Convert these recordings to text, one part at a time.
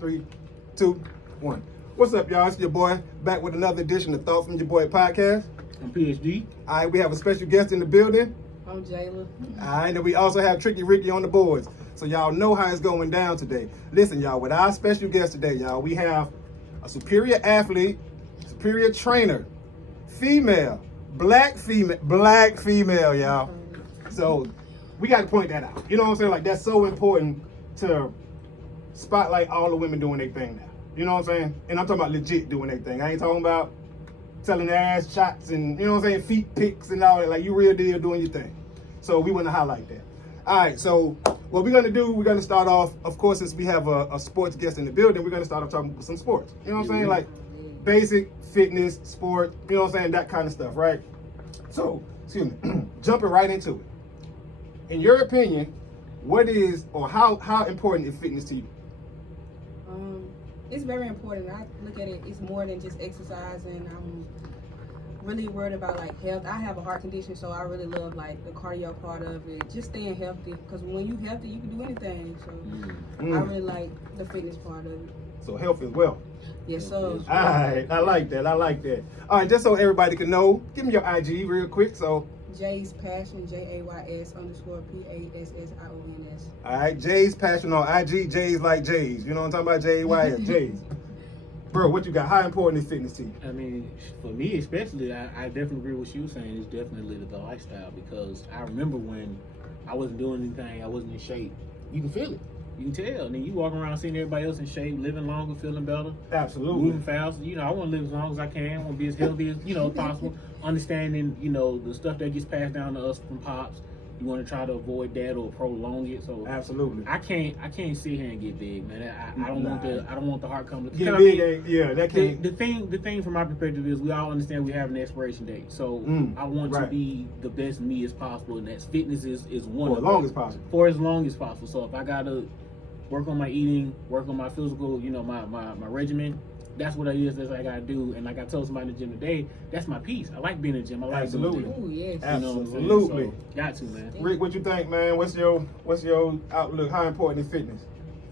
3, 2, 1. What's up, y'all? It's your boy back with another edition of Thoughts from Your Boy podcast. I'm PhD. All right, we have a special guest in the building. I'm Jayla. All right, and we also have Tricky Ricky on the boards. So y'all know how it's going down today. Listen, y'all, with our special guest today, y'all, we have a superior athlete, superior trainer, female, black female, y'all. So we got to point that out. You know what I'm saying? Like, that's so important to spotlight all the women doing their thing now. You know what I'm saying? And I'm talking about legit doing their thing. I ain't talking about telling their ass shots and, you know what I'm saying, feet pics and all that. Like, you real deal doing your thing. So we want to highlight that. All right, so what we're going to do, we're going to start off, of course, since we have a sports guest in the building, we're going to start off talking about some sports. You know what I'm saying? Like, basic fitness, sport, you know what I'm saying? That kind of stuff, right? So, excuse me, jumping right into it. In your opinion, what is, or how important is fitness to you? It's very important. I look at it, it's more than just exercising. I'm really worried about like health. I have a heart condition, so I really love like the cardio part of it. Just staying healthy, because when you healthy, you can do anything. So I really like the fitness part of it. So health as well. Yes, sir. All right, I like that. All right, just so everybody can know, give me your IG real quick. So Jay's Passion, JAYS _PASSIONS. all right, Jay's Passion on IG. Jay's like Jay's. You know what I'm talking about? JAYS, Jay's. Bro, what you got? How important is fitness to you? I mean, for me especially, I definitely agree with what you were saying. It's definitely the lifestyle, because I remember when I wasn't doing anything, I wasn't in shape. You can feel it. You can tell. And then you walk around seeing everybody else in shape, living longer, feeling better. Absolutely. Moving faster. You know, I want to live as long as I can. I want to be as healthy as, possible. Understanding, the stuff that gets passed down to us from pops. You want to try to avoid that or prolong it. So absolutely. I can't sit here and get big, man. I don't want the heart coming. Get big, yeah, that can't. The thing from my perspective is we all understand we have an expiration date. So I want to be the best me as possible, and that fitness is one for as long as possible. For as long as possible. So if I gotta work on my eating, work on my physical, my regimen, that's what it is. That's what I gotta do. And like I told somebody in the gym today, that's my piece. I like being in the gym. I like absolutely. Oh yes. Absolutely. So, got to, man. Rick, what you think, man? What's your outlook? How important is fitness?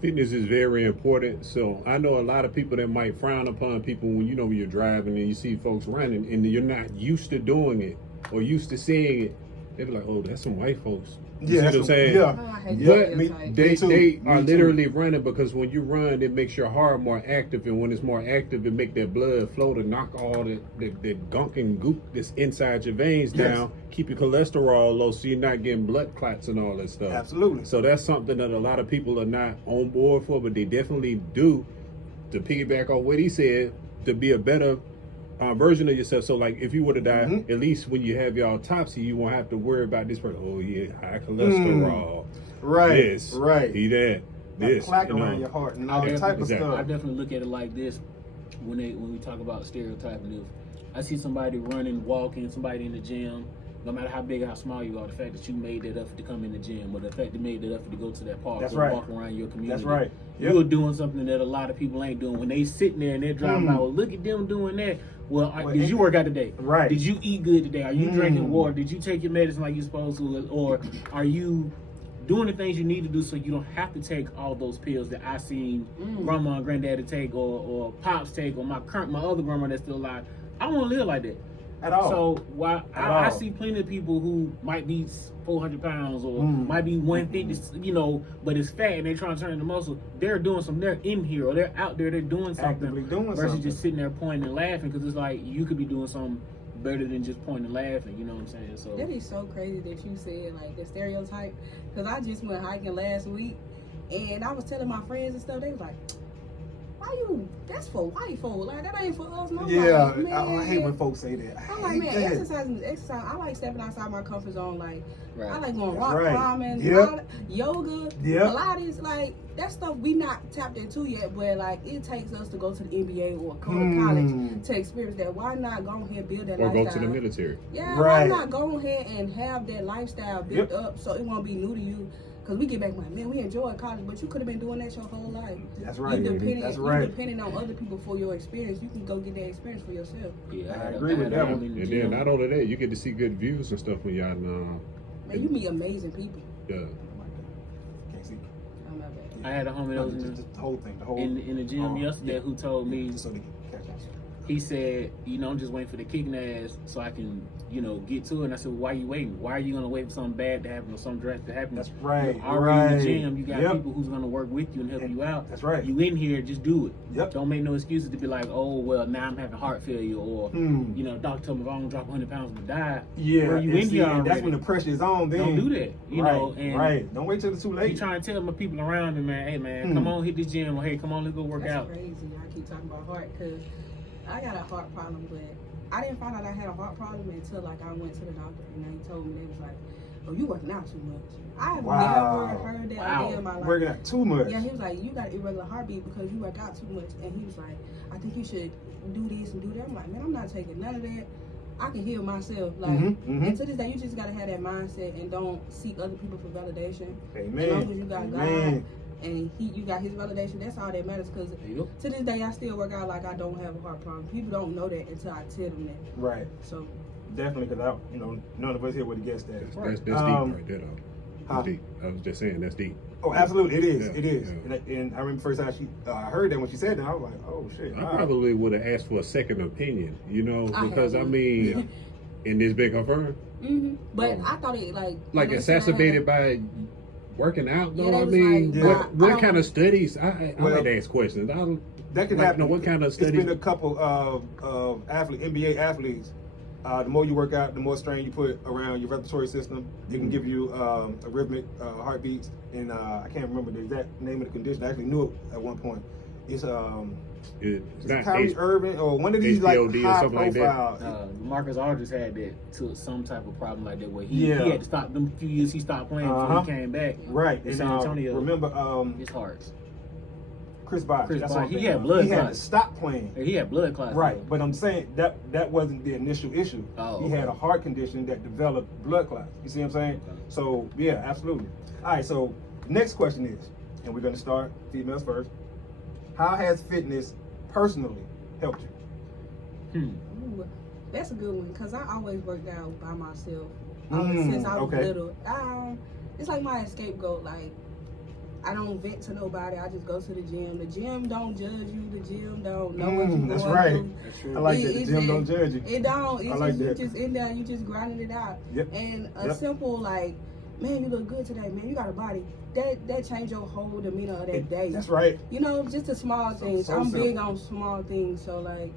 Fitness is very important. So I know a lot of people that might frown upon people when when you're driving and you see folks running and you're not used to doing it or used to seeing it. They're like, oh, that's some white folks. You see what I'm saying? Yeah. Oh, I hate But that. they are literally running, because when you run, it makes your heart more active, and when it's more active, it makes that blood flow to knock all the gunk and goop that's inside your veins down, keep your cholesterol low, so you're not getting blood clots and all that stuff. Absolutely. So that's something that a lot of people are not on board for, but they definitely do. To piggyback on what he said, to be a better version of yourself. So like if you were to die, at least when you have your autopsy, you won't have to worry about this person. Oh yeah, high cholesterol. Right. This. Right. He that. This. Plaque around your heart and all that type of stuff. I definitely look at it like this when we talk about stereotyping. If I see somebody running, walking, somebody in the gym, no matter how big or how small you are, the fact that you made that effort to come in the gym, or the fact that you made that effort to go to that park, or walk around your community. That's right. You're doing something that a lot of people ain't doing. When they sitting there and they're driving by, well, look at them doing that. Well, did you work out today? Right. Did you eat good today? Are you drinking water? Did you take your medicine like you're supposed to? Or are you doing the things you need to do so you don't have to take all those pills that I seen grandma and granddaddy take, or pops take, or my other grandma that's still alive? I don't want to live like that. At all. So I see plenty of people who might be 400 pounds or might be 150, but it's fat and they're trying to turn into muscle. They're doing something. They're in here, or they're out there. They're doing something. Actively doing versus something. just sitting there pointing and laughing, because it's like you could be doing something better than just pointing and laughing. You know what I'm saying? So That is so crazy that you said like the stereotype, because I just went hiking last week and I was telling my friends and stuff. They was like, why you, that's for white folk, like that ain't for us. No, Yeah, like, man, I hate when folks say that. I'm like, man, exercise. I like stepping outside my comfort zone. Like, Right. I like going rock right. climbing, Yep. yoga, Yep. Pilates. Like, that stuff we not tapped into yet, but like it takes us to go to the NBA or go to college to experience that. Why not go ahead and build that Or lifestyle? go to the military. Yeah, Right. why not go ahead and have that lifestyle built up so it won't be new to you? Because we get back like, man, we enjoyed college, but you could have been doing that your whole life. That's right. You depending, That's you right. depending on other people for your experience. You can go get that experience for yourself. yeah, I agree with that one. And then not only that, you get to see good views and stuff when y'all Man, you meet amazing people. yeah. Can't see. Oh, my bad. I had a homie that was just the whole thing, the whole in the gym yesterday yeah. who told me, just so they can catch up. he said, I'm just waiting for the kicking ass so I can, get to it. And I said, well, why are you waiting? Why are you gonna wait for something bad to happen or something drastic to happen? That's right. You're already in the right. gym. You got Yep. people who's gonna work with you and help you out. That's right. You in here, just do it. Yep. Don't make no excuses to be like, oh well, now I'm having heart failure, or doctor told me if I don't drop 100 pounds, I'm gonna die. Yeah, Bro, you and in see, here and that's already. when the pressure is on. Then Don't do that. You know, and right. Don't wait till it's too you late. trying to tell my people around me, man, hey man, come on, hit this gym, or hey, come on, let's go work That's out. crazy. I keep talking about heart because I got a heart problem, but I didn't find out I had a heart problem until like I went to the doctor and they told me, they was like, "Oh, you working out too much." I have Wow. never heard that Wow. idea in my life. Working out too much. Yeah, he was like, "You got irregular heartbeat because you work out too much," and he was like, "I think you should do this and do that." I'm like, "Man, I'm not taking none of that. I can heal myself." Like, and to this day, you just gotta have that mindset and don't seek other people for validation. Amen. As long as you got Amen. God and you got His validation, that's all that matters. Because There you go. to this day, I still work out like I don't have a heart problem. People don't know that until I tell them that. Right. So Definitely, because none of us here would have guessed that. That's deep right there, though. Huh? That's deep. I was just saying that's deep. Oh, absolutely, it is. Yeah, It is. yeah. And I remember first time I heard that when she said that, I was like, oh shit. I all right. probably would have asked for a second opinion, I because have I one. mean, and this been confirmed, But Oh. I thought it like like when they said I exacerbated had- by working out. Yeah, Though they I was mean, like, nah, I what don't- kind of studies? I Well, like to ask questions. I don't. That could Like, happen. no, what kind of It's studies? been a couple of NBA athletes. The more you work out, the more strain you put around your respiratory system. It can give you arrhythmic heartbeats, and I can't remember the exact name of the condition. I actually knew it at one point. It's It's not Kyrie Irving or one of these like HPOD or high something like that. profile. Marcus Aldridge had that to some type of problem like that where he Yeah. had to stop them few years he stopped playing before Uh-huh. he came back. Right. in And San Antonio. remember His heart. Chris Bosh. Chris That's Bosh, what I'm he thinking had of. blood He had to clots. stop playing. He had blood clots. Right, but I'm saying that wasn't the initial issue. Oh, He had a heart condition that developed blood clots. You see what I'm saying? Okay. So yeah, absolutely. All right, so next question is, and we're gonna start females first. How has fitness personally helped you? Ooh, that's a good one because I always worked out by myself since I was okay. little. It's like my scapegoat. Like I don't vent to nobody. I just go to the gym. The gym don't judge you. The gym don't know what you're That's going right. through. That's true. I like It- that. The it's gym a- don't judge you. It don't. It's I like just, you that. just in there. You just grinding it out. Yep. And a Yep. simple like, man, you look good today. Man, you got a body. That changed your whole demeanor of that day. That's right. You know, just the small things. so I'm simple. big on small things, so like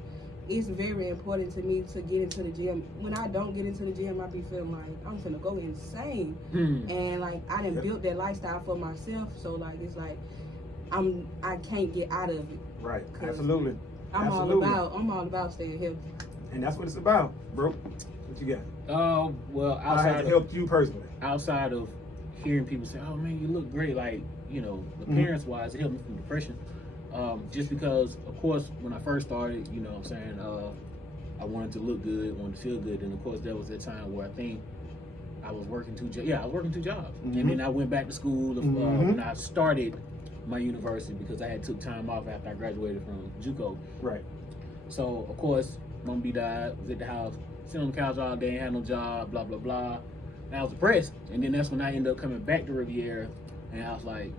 it's very important to me to get into the gym. When I don't get into the gym, I be feeling like I'm finna go insane. And like I done Yep. built that lifestyle for myself, so like it's like I can't get out of it. Right. 'Cause Absolutely. I'm Absolutely. all about staying healthy. And that's what it's about, bro. What you got? Well, How has it helped you personally? outside of hearing people say, "Oh man, you look great," like appearance wise, it helped me from depression. Just because, of course, when I first started, what I'm saying, I wanted to look good, wanted to feel good, and of course, there was that time where I think I was working two jobs. Yeah, I was working 2 jobs, and then I went back to school when I started my university because I had took time off after I graduated from JUCO. Right. So of course, Mom B died, was at the house, sitting on the couch all day, ain't had no job, blah blah blah. And I was depressed, and then that's when I ended up coming back to Riviera, and I was like,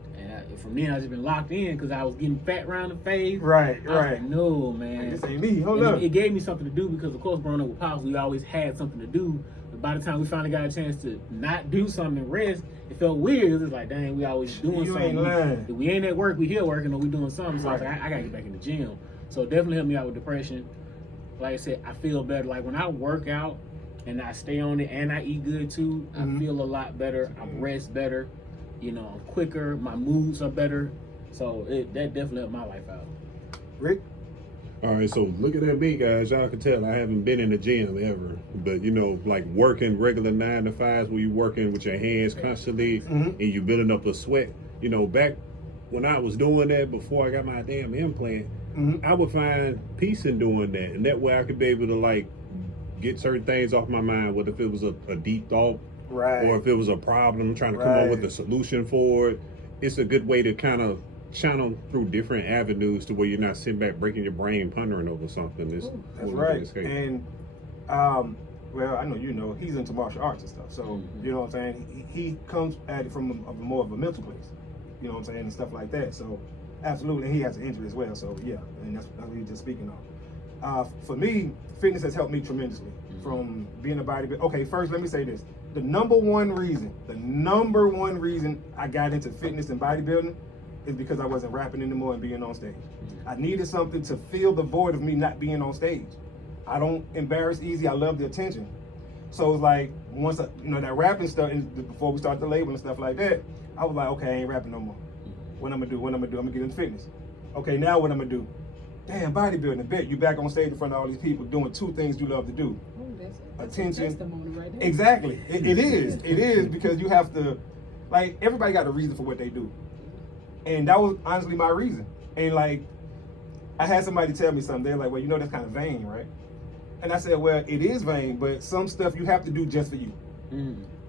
from then I just been locked in because I was getting fat around the face. Right. I was Right. like, no man. This ain't me. Hold And up. it gave me something to do because of course growing up with Pops, we always had something to do. But by the time we finally got a chance to not do something and rest, it felt weird. It was like, dang, we always doing You something. ain't lying. If we ain't at work, we here working or we doing something. So I was Right. like, I gotta get back in the gym. So it definitely helped me out with depression. Like I said, I feel better. Like when I work out and I stay on it and I eat good too, I feel a lot better. I rest better. I'm quicker. My moods are better. So that definitely helped my life out. Rick. All right, so looking at me, guys, y'all can tell I haven't been in the gym ever. But, like working regular 9 to 5s where you working with your hands constantly and you building up a sweat. Back when I was doing that before I got my damn implant, I would find peace in doing that. And that way I could be able to, like, get certain things off my mind, whether if it was a deep thought Right. or if it was a problem, I'm trying to come up with a solution for it. It's a good way to kind of channel through different avenues to where you're not sitting back breaking your brain pondering over something. That's one of the right. escape. And well, I know he's into martial arts and stuff. So you know what I'm saying. He comes at it from more of a mental place. you know what I'm saying, and stuff like that. So absolutely, and he has an injury as well. So yeah, and that's what he's just speaking on. For me, fitness has helped me tremendously from being a bodybuilder. Okay, first let me say this: the number one reason I got into fitness and bodybuilding is because I wasn't rapping anymore and being on stage. I needed something to fill the void of me not being on stage. I don't embarrass easy. I love the attention. So it's like once that rapping stuff, before we started the label and stuff like that, I was like, okay, I ain't rapping no more. What I'm gonna do? I'm gonna get into fitness. Okay, now what I'm gonna do? Damn, bodybuilding. Bet you back on stage in front of all these people doing two things you love to do. That's Attention. a testimony right there. Exactly. It is because you have to, like, everybody got a reason for what they do, and that was honestly my reason. And like, I had somebody tell me something. They're like, well, that's kind of vain, right? And I said, well, it is vain, but some stuff you have to do just for you.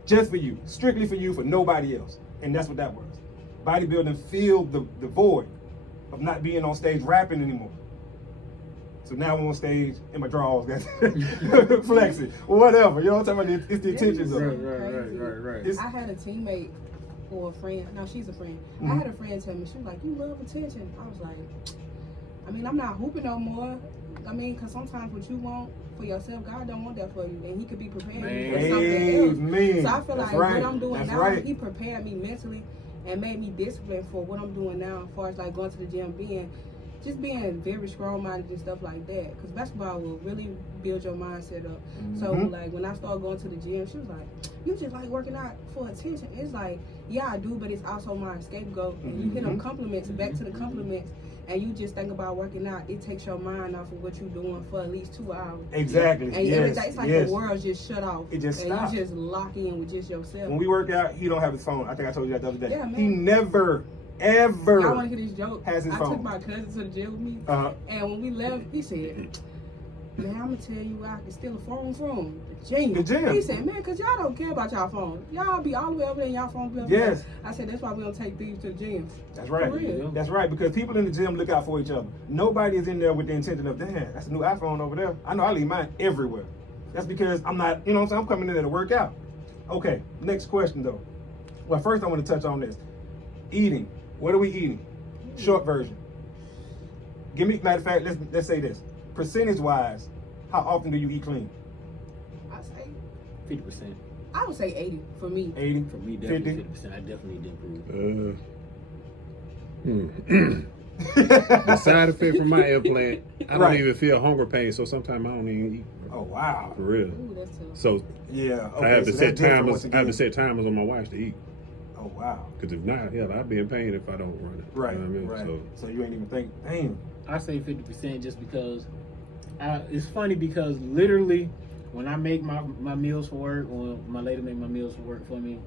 Just for you. Strictly for you, for nobody else. And that's what that was. Bodybuilding filled the void of not being on stage rapping anymore. So now I'm on stage in my drawers, flexing, or whatever. You know what I'm talking about? It's the attention zone. Right. I had a teammate or a friend. No, she's a friend. I had a friend tell me, she was like, you love attention. I was like, I mean, I'm not hooping no more. I mean, because sometimes what you want for yourself, God don't want that for you. And he could be preparing you for something else. Amen. So I feel That's like right. what I'm doing That's now, right. he prepared me mentally and made me disciplined for what I'm doing now as far as like going to the gym, being very strong-minded and stuff like that. Because basketball will really build your mindset up. So like when I started going to the gym, she was like, you just like working out for attention. It's like, yeah, I do, but it's also my scapegoat. And you hit them compliments, back to the compliments, and you just think about working out. It takes your mind off of what you're doing for at least 2 hours. Exactly. And Yes. it's like Yes. the world's just shut off. It just and stops. you just lock in with just yourself. When we work out, he don't have his phone. I think I told you that the other day. Yeah, man. He never, I ever want to hear this joke. has his I phone. took my cousin to the gym with me, and when we left, he said, man, I'm going to tell you where I can steal a phone from. The gym. The gym. He said, man, because y'all don't care about y'all phone. Y'all be all the way over there and y'all phone be over Yes. there. I said, that's why we don't take thieves to the gym. That's right. For real. That's right. Because people in the gym look out for each other. Nobody is in there with the intention of, damn, that's a new iPhone over there. I know I leave mine everywhere. That's because I'm not, you know what I'm saying? I'm coming in there to work out. Okay, next question though. Well, first I want to touch on this. Eating. What are we eating? Short version. Give me, matter of fact, let's say this. Percentage wise, how often do you eat clean? I say, 50%. I would say 80 for me. 80? For me, definitely 50%. I definitely did improve. The side effect from my implant, I don't Right. even feel hunger pain, so sometimes I don't even eat Oh wow. for real. Ooh, that's tough. So Yeah. I have to so set that's different timers. once I have to again. set timers on my watch to eat. Oh wow. Because if not, hell, I'd be in pain if I don't run it. Right. You know what I mean? Right. So So you ain't even think, damn. I say 50% just because it's funny because literally when I make my meals for work or my lady make my meals for work for me,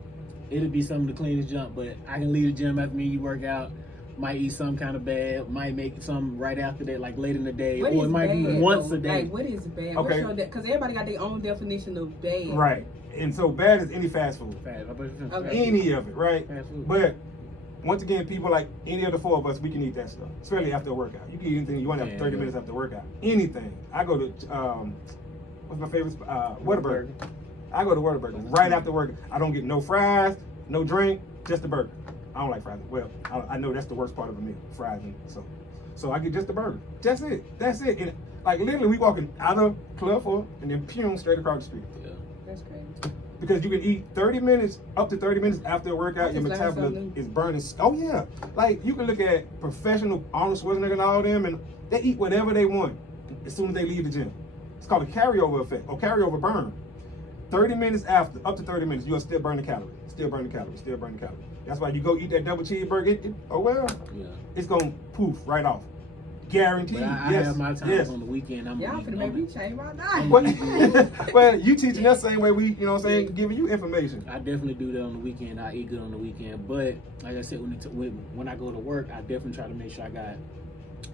it'll be some of the cleanest junk, but I can leave the gym after me, you work out, might eat some kind of bad, might make some right after that, like late in the day, What or it is might be bad, once though? a day. Like, what is bad? Okay. Because everybody got their own definition of bad. Right. And so bad as any fast food. Fast. Okay. Any of it, right? Fast food. But once again, people like any of the four of us, we can eat that stuff, especially after a workout. You can eat anything you want after 30 minutes after a workout. Anything. I go to, what's my favorite spot? Whataburger. I go to Whataburger right after work. I don't get no fries, no drink, just the burger. I don't like fries. Well, I know that's the worst part of a meal, fries. And so I get just the burger. That's it. That's it. And like literally, we walking out of Club 4 and then pew straight across the street. Yeah. That's crazy. Because you can eat 30 minutes, up to 30 minutes after a workout, your Just learned metabolism something. is burning. Oh yeah, like you can look at professional Arnold Schwarzenegger and all them, and they eat whatever they want as soon as they leave the gym. It's called a carryover effect or carryover burn. 30 minutes after, up to 30 minutes, you'll still burn the calorie. Still burn the calorie. Still burn the calorie. That's why you go eat that double cheeseburger. Oh well, Yeah. it's gonna poof right off. Guaranteed. But I yes. have my times yes. on the weekend. I'm Y'all finna make me change my diet. Well, you teaching us the same way we, you know what I'm saying, giving you information. I definitely do that on the weekend. I eat good on the weekend, but like I said, when I go to work, I definitely try to make sure I got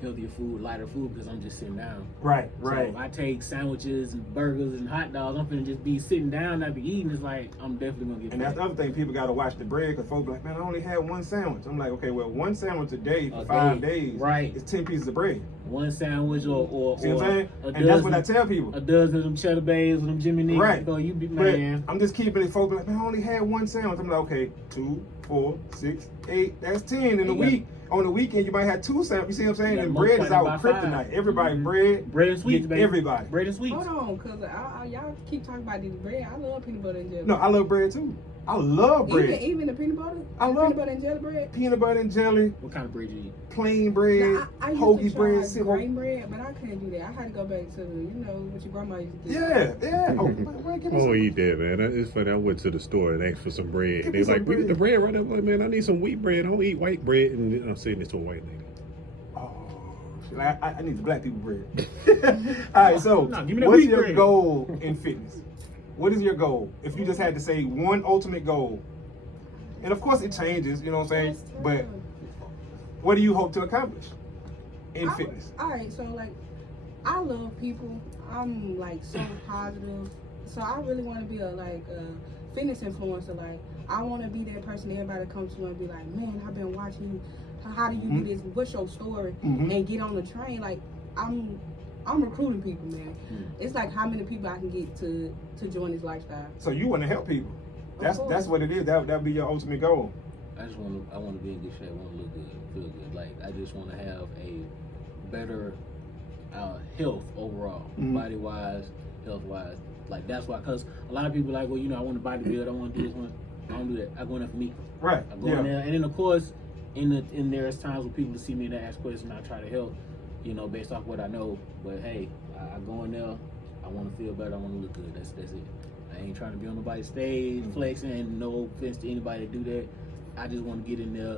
healthier food, lighter food, because I'm just sitting down. Right, So if I take sandwiches and burgers and hot dogs, I'm finna just be sitting down, not be eating. It's like I'm definitely gonna get And that's fat. the other thing, people got to watch the bread because folks be like, man, I only had one sandwich. I'm like, okay, well, one sandwich a day for A 5 day, days right. is 10 pieces of bread. One sandwich or See what I'm saying? a And that's what I tell people. A dozen of them cheddar bays or them Jimmy Nicks. Right. So you be But man. I'm just keeping it. Folks be like, man, I only had one sandwich. I'm like, okay, 2, 4, 6, 8. That's 10 in the You week. On the weekend, you might have 2 sandwiches. You see what I'm saying? You And gotta bread is multiply our that by 5. kryptonite. Everybody Mhm. bread. Bread and sweets, get baby. everybody. Bread and sweets. Hold on, cause y'all keep talking about this bread. I love peanut butter and jelly. No, I love bread too. I love bread. Even the peanut butter. I love- peanut butter and jelly bread. Peanut butter and jelly, What kind of bread you eat? plain bread, Now, I used to hoagie try bread, syrup. grain bread, but I couldn't do that. I had to go back to what your grandma used to do. Yeah. Oh, man, give me Oh, some. eat that, man. It's funny. I went to the store and asked for some bread. Give They me some like, we get the bread. bread right up. I'm like, man, I need some wheat bread. I don't eat white bread. And I'm saying this to a white lady. Oh, shit, I need the black people bread. All right, so No, give me that what's wheat your bread. goal in fitness? What is your goal? If you just had to say one ultimate goal, and of course it changes, you know what I'm saying? That's But tough. what do you hope to accomplish in I- fitness? All right, so like, I love people. I'm like so positive. So I really want to be a fitness influencer. Like, I want to be that person everybody comes to and be like, man, I've been watching you. How do you Mhm. do this? What's your story? Mhm. And get on the train. Like, I'm recruiting people, man. It's like how many people I can get to join this lifestyle. So you want to help people. That's course. what it is. That'd be your ultimate goal. I want to be in good shape. I want to look good, feel good. Like I just want to have a better health overall, Mhm. body wise, health wise. Like that's why, cause a lot of people like, well, I want to bodybuild. I want to do this one. I don't do that. I go in there for me. Right. I go in there, and then of course, in there's times when people see me and they ask questions, I try to help, based off what I know. But hey, I go in there. I want to feel better. I want to look good. That's it. I ain't trying to be on nobody's stage flexing. And no offense to anybody that do that. I just want to get in there,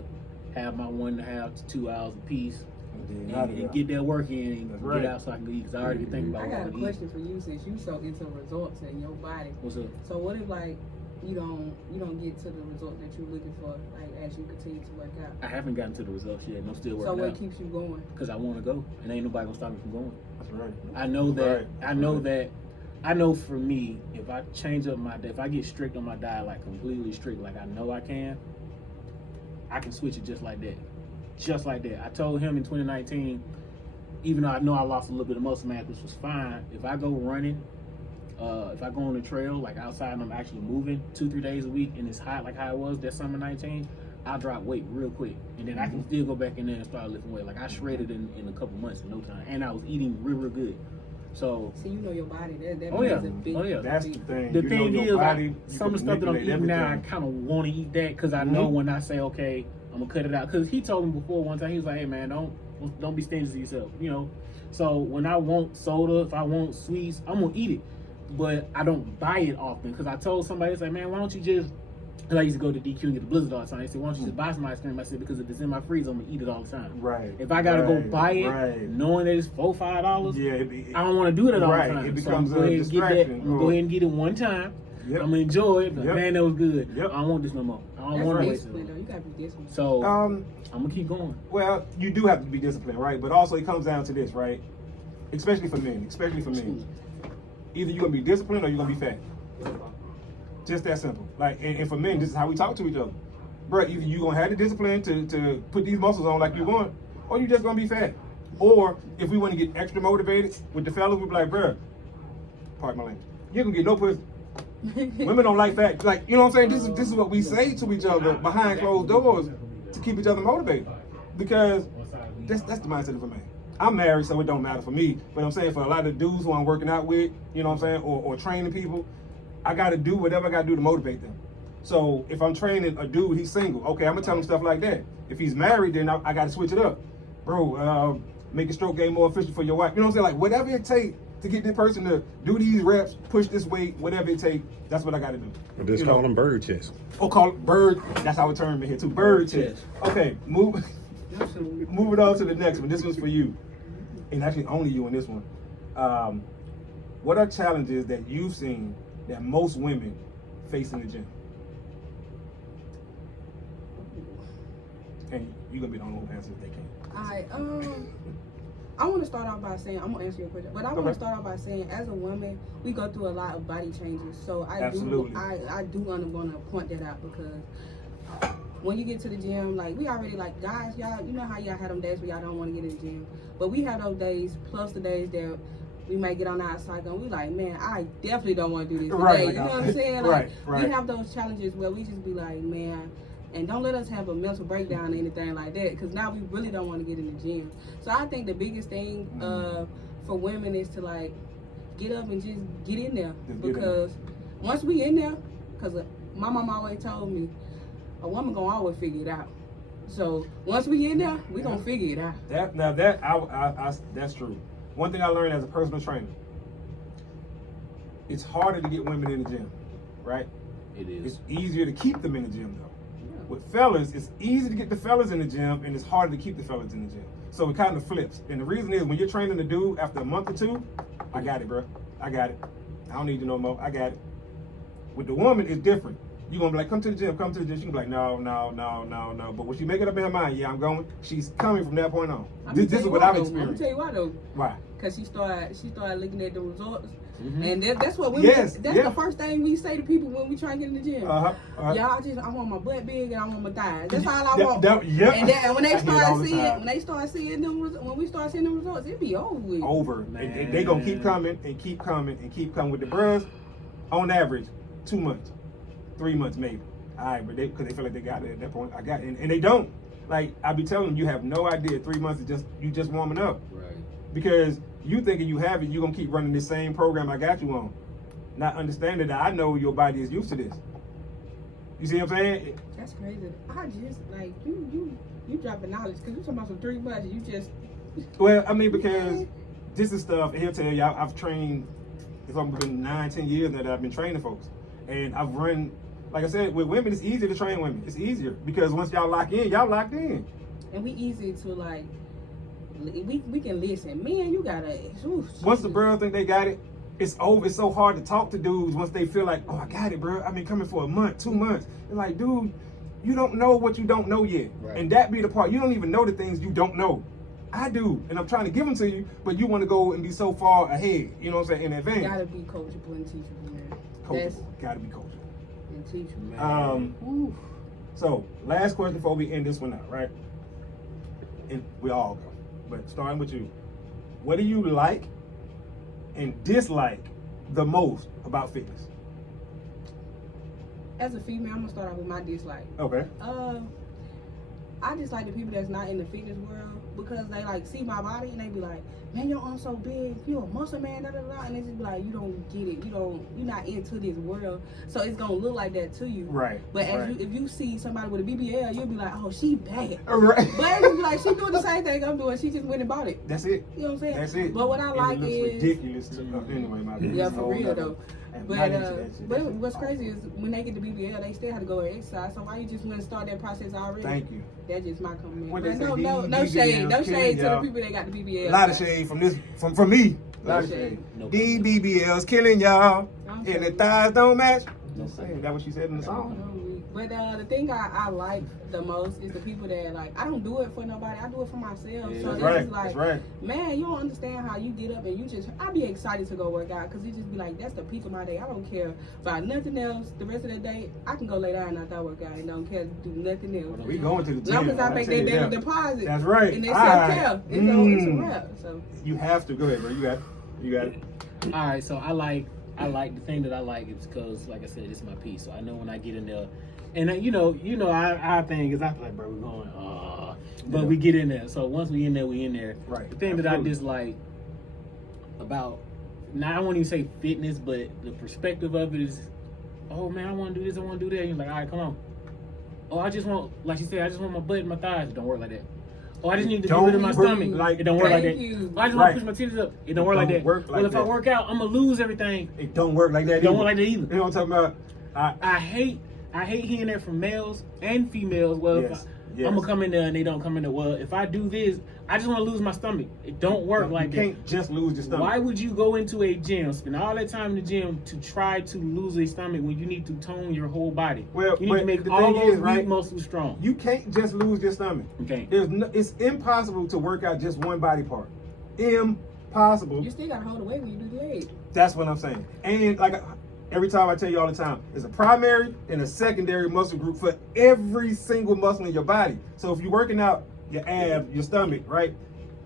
have my 1.5 to 2 hours of peace, and get that work in and That's get right. out so I can eat. Cause I already been thinking about I what got I'm a gonna eat. question for you since you so into results in your body. What's up? So what if like you don't get to the result that you're looking for, like as you continue to work out? I haven't gotten to the results yet, and I'm still So working what out keeps you going? because I want to go, and ain't nobody gonna stop me from going. That's right. I know that. Right. I know that. I know for me, if I change up my diet, if I get strict on my diet, like completely strict, like I know I can switch it just like that. Just like that. I told him in 2019, even though I know I lost a little bit of muscle mass, which was fine, if I go running, if I go on the trail, like outside and I'm actually moving 2-3 days a week and it's hot like how it was that summer 19, I'll drop weight real quick. And then I can still go back in there and start lifting weight. Like I shredded in a couple months in no time. And I was eating real good. So See, you know your body. That Oh, yeah. means a big. Oh, yeah. That's big- the thing. the You thing know is, your like, body, you some of the can stuff that I'm manipulate eating now, I everything. kind of want to eat that because I know Mhm. when I say, okay, I'm gonna cut it out. Because he told me before one time, he was like, hey man, don't be stingy to yourself, So when I want soda, if I want sweets, I'm gonna eat it, but I don't buy it often because I told somebody, it's like, man, why don't you just? Because I used to go to DQ and get the Blizzard all the time. They said, why don't you just buy some ice cream? I said, because if it's in my freezer, I'm gonna eat it all the time. Right. If I gotta go right, buy it, right. knowing that it's $4-5, Yeah, I don't want to do that all Right, the time. it So I'm becomes gonna go a ahead and get that. distraction, I'm gonna or- go ahead and get it one time. Yep. I'm gonna enjoy it. But Yep. man, that was good. Yep. I don't want this no more. I don't That's want to waste discipline, it. though. You gotta be disciplined. So Um, I'm gonna keep going. well, you do have to be disciplined, right? But also it comes down to this, right? Especially for men. Either you're gonna be disciplined or you're gonna be fat. Just that simple. Like, and for men, this is how we talk to each other. Bro, either you're gonna have the discipline to put these muscles on like you want, or you're just gonna be fat. Or if we want to get extra motivated with the fellas, we be like, bro, pardon my language, you ain't gonna get no pussy. Women don't like fat. Like, you know what I'm saying? This is what we say to each other behind closed doors to keep each other motivated. Because that's the mindset of a man. I'm married, so it don't matter for me. But I'm saying for a lot of dudes who I'm working out with, you know what I'm saying, or training people, I gotta do whatever I gotta do to motivate them. So if I'm training a dude, he's single. Okay, I'm gonna tell him stuff like that. If he's married, then I gotta switch it up. Bro, make your stroke game more efficient for your wife. You know what I'm saying? Like whatever it takes to get this person to do these reps, push this weight, whatever it takes, that's what I gotta do. But just You call know? them bird chest. Oh, call it bird. That's our term in here too. Bird chest. Okay, move it on to the next one. This one's for you, and actually only you in this one. What are challenges that you've seen that most women face in the gym? And you're gonna be the only one who answers if they can. Alright, I want to start off by saying, I'm going to answer your question, but I want to Okay. start off by saying, as a woman, we go through a lot of body changes. So Absolutely. I do want to point that out, because when you get to the gym, like, we already, like, guys, y'all, you know how y'all had them days where y'all don't want to get in the gym, but we have those days, plus the days that we might get on our cycle and we like, man, I definitely don't want to do this today. Right, You know what I'm saying? Like, right, right. we have those challenges where we just be like, man, and don't let us have a mental breakdown or anything like that, because now we really don't want to get in the gym. So I think the biggest thing for women is to, like, get up and just get in there. Just get in. Because once we in there, because my mom always told me, a woman gonna always figure it out. So once we in there, we gonna figure it out. That's true. One thing I learned as a personal trainer, it's harder to get women in the gym, right? It is. It's easier to keep them in the gym though. With fellas, it's easy to get the fellas in the gym, and it's harder to keep the fellas in the gym. So it kind of flips. And the reason is, when you're training a dude, after a month or two, I got it, bro. I got it. I don't need you no more. I got it. With the woman, it's different. You're gonna be like, come to the gym, come to the gym. She can be like, no. But when she make it up in her mind, yeah, I'm going, she's coming from that point on. This is what I've I'm experienced. gonna tell you why though. Why? Because she started looking at the results. Mhm. And that's what women, Yes, that's yeah. the first thing we say to people when we try to get in the gym. Uh-huh. Y'all I want my butt big and I want my thighs. That's all I want. Yep. And when they I hear it all start the seeing, time. when we start seeing them results, it be over with. Over. And they gonna keep coming and keep coming and keep coming with the bros. On average, 2 months, 3 months maybe. All right, but because they feel like they got it at that point. I got it, and they don't. Like, I be telling them, you have no idea. 3 months is just warming up, Right. because you thinking you have it, you gonna keep running the same program I got you on, not understanding that I know your body is used to this. You see what I'm saying? That's crazy. I just like you dropping knowledge, because you talking about some 3 months. You just Well, I mean, because this is stuff, and he'll tell you, I've trained, it's almost been 9-10 years now that I've been training folks. And I've run, like I said, with women, it's easier to train women. It's easier, because once y'all lock in, y'all locked in. and we easy to like. We can listen. Man, you gotta. Ooh, Once the girl think they got it, it's over. It's so hard to talk to dudes once they feel like, oh, I got it, bro. I've been coming for a month, 2 months. It's like, dude, you don't know what you don't know yet. Right. And that be the part. You don't even know the things you don't know. I do, and I'm trying to give them to you, but you want to go and be so far ahead, you know what I'm saying, in You advance. gotta be coachable and teachable, man. Coachable. Gotta be coachable. And teachable. Man. So, last question before we end this one out, right? And we all go. But starting with you, what do you like and dislike the most about fitness? As a female, I'm gonna start off with my dislike. Okay. I dislike the people that's not in the fitness world, because they like see my body and they be like, man, your arm's so big, you a muscle man, da da da, and they just be like, you don't get it, you're not into this world, so it's gonna look like that to you. Right. But right. if you see somebody with a BBL, you'll be like, oh, she bad. Right. But it's like, she doing the same thing I'm doing, she just went and bought it. That's it. You know what I'm saying? That's it. But what I And like it looks is ridiculous to anyway, my bad. yeah, It's a for whole real nother- though. I'm But not into that shit. That shit what's is crazy is when they get the BBL, they still have to go and exercise. So why you just want to start that process already? Thank you. That's just my comment. What But they say, no these shade, no BBLs shade to the y'all. people that got the BBL. A lot of shade from me. A lot No of shade. shade. No These comment. BBLs killing y'all, I'm and the sorry. thighs don't match. No Just saying, that what she said in the song. But the thing I like the most is the people that like, I don't do it for nobody, I do it for myself. Yeah, So that's it's Right. just like, That's right. man, you don't understand how you get up and you just, I be excited to go work out, because it just be like, that's the peak of my day. I don't care about nothing else the rest of the day. I can go lay down after I work out and don't care to do nothing else. We going to the As gym. long as I I'll make tell that you daily that. deposit. That's right. And they All self-care. right. It's a wrap. So You have to. Go ahead, bro. You got it. You got it. All right, so I like the thing that I like is because, like I said, it's my piece. So I know when I get in there, and our thing is I feel like, bro, we're going, but Yeah. we get in there. So once we in there, we in there. Right. The thing that I Absolutely. dislike about, now I won't even say fitness, but the perspective of it is, oh man, I want to do this, I want to do that. And you're like, all right, come on. Oh, I just want, like you said, I just want my butt and my thighs. It don't work like that. Oh, I just need to get rid of my Don't work stomach. like It don't work like Thank that. you. Oh, I just Right. want to push my titties up. It don't work like don't that. work like well, if I that. work out, I'm gonna lose everything. It don't work like that. It don't either. work like that either. You know what I'm talking about? I hate hearing that from males and females. Well, Yes, if yes. I'm gonna come in there and they don't come in there. Well, if I do this, I just want to lose my stomach. It don't work like you that. can't just lose your stomach. Why would you go into a gym, spend all that time in the gym to try to lose a stomach when you need to tone your whole body? Well, you need but to make the all thing those is, right, weak muscles strong. You can't just lose your stomach. Okay. It's impossible to work out just one body part. Impossible. You still gotta hold the weight when you do the leg. That's what I'm saying. And like every time I tell you all the time, there's a primary and a secondary muscle group for every single muscle in your body. So if you're working out your abs, your stomach, right?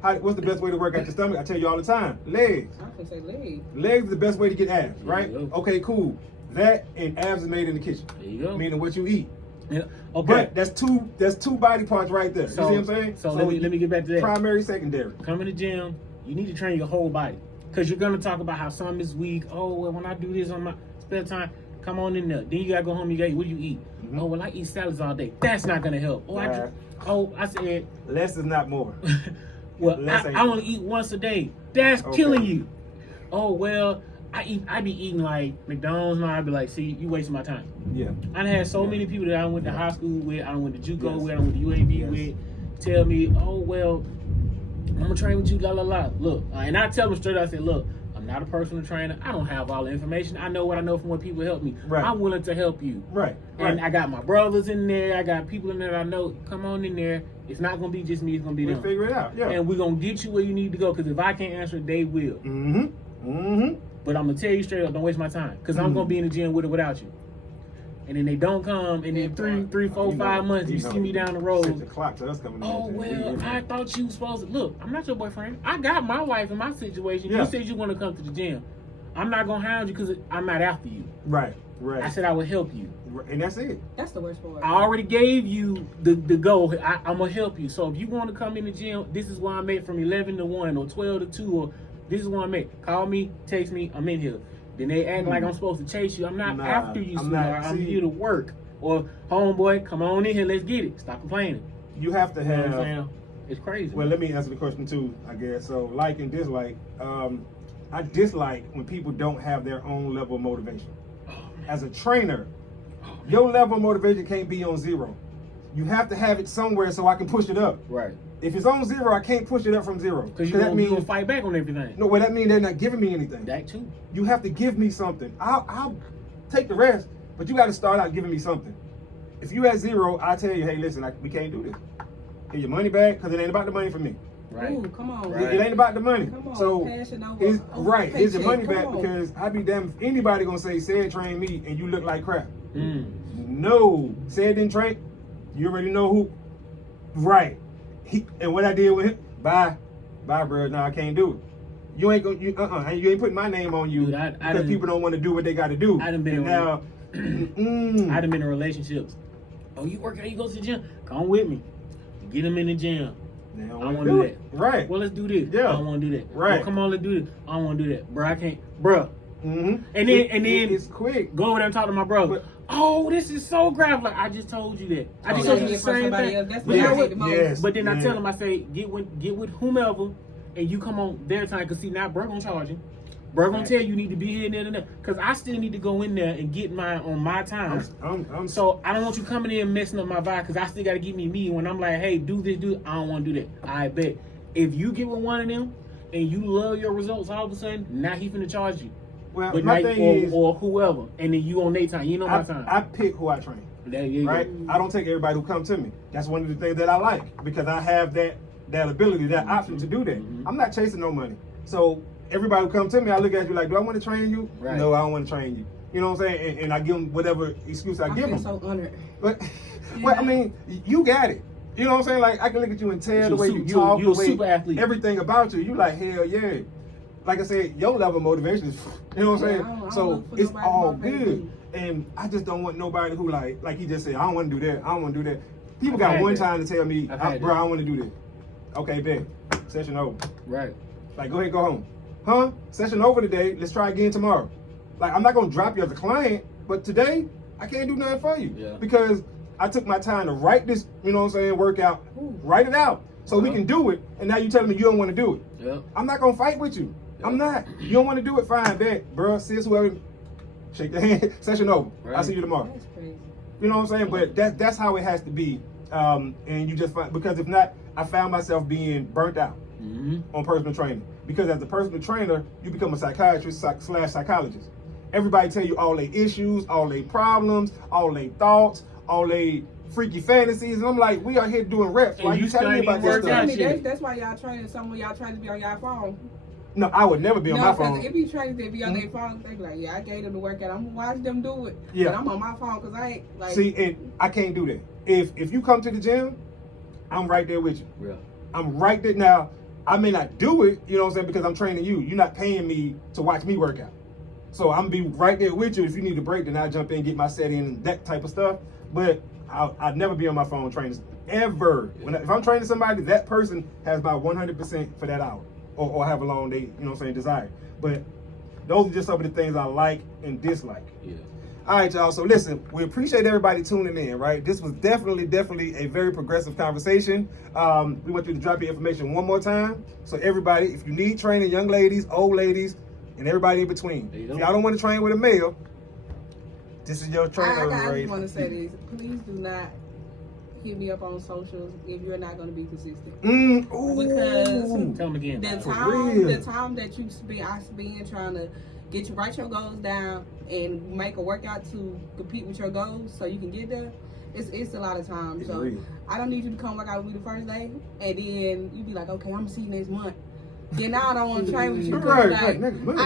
What's the best way to work out your stomach? I tell you all the time, legs. I can say leg. Legs is the best way to get abs, right? There you go. Okay, cool. That and abs is made in the kitchen, There you go. meaning what you eat. Yeah. Okay. But that's two body parts right there. So, you see what I'm saying? So, let me get back to that. Primary, secondary. Come in the gym, you need to train your whole body. Because you're going to talk about how some is weak. Oh, well, when I do this on my spare time, come on in there. Then you got to go home, you got, what do you eat? Mhm. Oh, well, I eat salads all day. That's not going to help. Oh, Right. I said, Less is not more. well, Less ain't I only eat once a day. That's Okay. killing you. Oh, well, I be eating like McDonald's, and I be like, see, you wasting my time. Yeah. I done had so many people that I went to high school with, I went to JUCO Yes. with, I went to UAB Yes. with, tell me, oh, well, I'm gonna train with you, la la la. Look, and I tell them straight out, I say, look, I'm not a personal trainer. I don't have all the information. I know what I know from what people help me. Right. I'm willing to help you. Right. And Right. I got my brothers in there. I got people in there that I know. Come on in there. It's not gonna be just me. It's gonna be We'll them. figure it out. Yeah. And we're gonna get you where you need to go. Because if I can't answer it, they will. Mm-hmm. Mm-hmm. But I'm gonna tell you straight up, don't waste my time. Because I'm gonna be in the gym with or without you. And then they don't come, and then three, 4, 5 months, you see me down the road. 6 o'clock, so that's coming in. Oh, well, I thought you was supposed to. Look, I'm not your boyfriend. I got my wife in my situation. Yeah. You said you want to come to the gym. I'm not going to hound you because I'm not after you. Right. Right. I said I would help you. And that's it. That's the worst part. I already gave you the goal. I'm going to help you. So if you want to come in the gym, this is where I'm at from 11 to 1 or 12 to 2 or this is where I'm at. Call me, text me, I'm in here. Then they act like I'm supposed to chase you. I'm not Nah, after you, I'm sweetheart. not. I'm See- here to work. Or, homeboy, come on in here. Let's get it. Stop complaining. You have to You know what I'm have. saying? It's crazy. Well, let me answer the question too, I guess. So, like and dislike. I dislike when people don't have their own level of motivation. As a trainer, your level of motivation can't be on 0. You have to have it somewhere so I can push it up. Right. If it's on 0, I can't push it up from 0. Because that you means gonna fight back on everything. no. Well, that means they're not giving me anything. That too. You have to give me something. I'll take the rest, but you got to start out giving me something. If you at 0, I tell you, hey, listen, we can't do this. Get your money back because it ain't about the money for me. Right. Ooh, come on. Right. It ain't about the money. Come on, So passion over- it's over right. Here's your money paycheck. back Come on. because I'd be damned if anybody gonna say said train me and you look like crap. Mm. No, said didn't train. You already know who. Right. And what I did with him. Bye, bro. No, I can't do it. You ain't gonna. You ain't putting my name on you Dude, I because done- people don't want to do what they got to do. I done been And now. I done been in relationships. Oh, you work out, you go to the gym? Come with me. Get them in the gym. They don't I wanna wanna do that. Right. Well, let's do this. Yeah. I don't want to do that. Right. Well, come on, let's do this. I don't want to do that. Bro, I can't. Bro, Mm-hmm. And then- it's quick. go over there and talk to my brother. But- Oh, this is so graphic. Like, I just told you that. I just Oh, told yeah, you the from same somebody thing. else. That's But what you I know hate what? the most. Yes. But then I Yeah. tell him, I say, get with whomever, and you come on their time. Because see, now bro gonna charge you. Bro gonna Right. tell you need to be here and there and there. Because I still need to go in there and get mine on my time. I'm So I don't want you coming in and messing up my vibe because I still got to give me me. When I'm like, hey, do this, do it. I don't want to do that. I bet. If you get with one of them and you love your results all of a sudden, now he finna charge you. well. But My now, thing is, or whoever. And then you on their time. You know my time. I pick who I train. There you go. Right? I don't take everybody who come to me. That's one of the things that I like because I have that ability, that option to do that. Mhm. I'm not chasing no money. So everybody who come to me, I look at you like, do I want to train you? Right. No, I don't want to train you. You know what I'm saying? And I give them whatever excuse I I give feel them. so honored. But well, I mean, you got it. You know what I'm saying? Like I can look at you and tell the way you talk, you're the a way super athlete. everything about you. You like hell yeah. Like I said, your level of motivation is, you know what I'm Yeah, saying? I don't So look for it's nobody to all motivate good. me. And I just don't want nobody who like he just said, I don't want to do that. I don't want to do that. People I've got had one that. time to tell me, I've had bro, that. I want to do this. Okay, bet. Session over. Right. Like, go ahead, go home. Huh? Session over today. Let's try again tomorrow. Like, I'm not gonna drop you as a client, but today I can't do nothing for you Yeah. because I took my time to write this. You know what I'm saying? Workout. Ooh. Write it out so we Uh-huh. can do it. And now you telling me you don't want to do it. Yep. I'm not gonna fight with you. I'm not. You don't want to do it, fine, bet, bro. Sis, whoever, shake the hand. Session over. I'll Right. see you tomorrow. That's crazy. You know what I'm saying? But that's how it has to be. And you just find, because if not, I found myself being burnt out Mm-hmm. on personal training. Because as a personal trainer, you become a psychiatrist slash psychologist. Everybody tell you all their issues, all their problems, all their thoughts, all their freaky fantasies, and I'm like, we are here doing reps. And Why you you telling me still about ain't this worked stuff? out. I mean, shit. that's why y'all training. Some of y'all trying to be on y'all phone. No, I would never be on my phone. If you trainers that be on their phone, they be like, yeah, I gave them the workout. I'm gonna watch them do it. Yeah. But I'm on my phone because I ain't like. See, and I can't do that. If you come to the gym, I'm right there with you. Real. I'm right there. Now, I may not do it, you know what I'm saying, because I'm training you. You're not paying me to watch me work out. So I'm be right there with you. If you need a break, then I'll jump in, get my set in, and that type of stuff. But I'd never be on my phone training, ever. If I'm training somebody, that person has about 100% for that hour. Or however long they, you know what I'm saying, desire. But those are just some of the things I like and dislike. Yeah. All right, y'all. So listen, we appreciate everybody tuning in, right? This was definitely a very progressive conversation. We want you to drop your information one more time. So everybody, if you need training, young ladies, old ladies, and everybody in between. There you If go. y'all don't want to train with a male, this is your trainer. I right? just want to say this. Please do not hit me up on socials if you're not going to be consistent. Ooh. Because Tell them again. The Bob. time that I spend trying to get you write your goals down and make a workout to compete with your goals so you can get there. It's a lot of time. It's So real. I don't need you to come work out with me the first day and then you be like, okay, I'm gonna see you next month. Then now I don't want to train with you. 'Cause, Right, like, right, next month.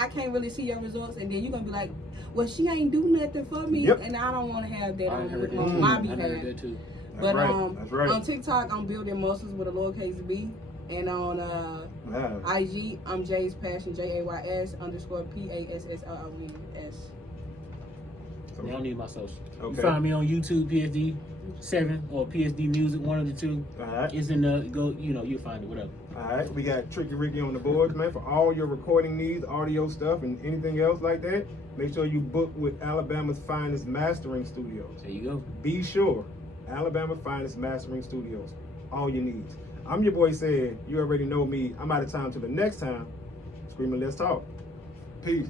I can't really see your results, and then you're gonna be like, well, she ain't do nothing for me, Yep. and I don't want to have that I on heard that on too. my I heard behalf. that too. But That's right. on TikTok, I'm building muscles with a lowercase b, and on Yeah. IG, I'm Jay's Passion, JAYS_PASSLONS. You don't need my social. You Okay. find me on YouTube, PSD7 or PSD Music, one of the two. All right. It's in the you'll find it, whatever. All right, we got Tricky Ricky on the boards, man, for all your recording needs, audio stuff, and anything else like that. Make sure you book with Alabama's finest mastering studios. There you go. Be sure, Alabama finest mastering studios, all your needs. I'm your boy Said. You already know me. I'm out of time till the next time. Screaming, let's talk. Peace.